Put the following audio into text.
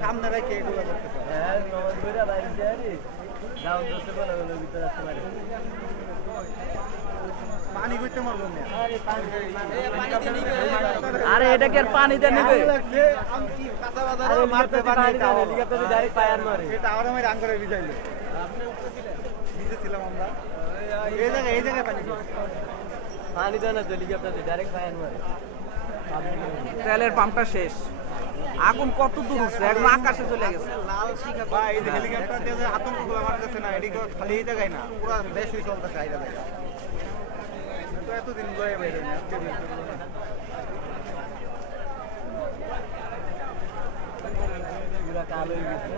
সামনে রেখে এগুলো করতেছে পানি করতে মারবো আরে এটা কি আর পানিতে নেবে ছিলাম আমরা এই জায়গায় পানি দেয় না তো হেলিকপ্টার ডাইরেক্ট ফায়ার মারে তেলের পাম্পটা শেষ আগুন কত দূর উঠছে একদম আকাশে চলে গেছে লাল শিখা বা এই যে হেলিকপ্টার দিয়ে যে আতঙ্কগুলো মারতেছে না এদিকে খালি এই জায়গায় না পুরো দেশই চলতেছে এই জায়গায় তো এতদিন লয়ে বাইরে না পুরা কালো হয়ে গেছে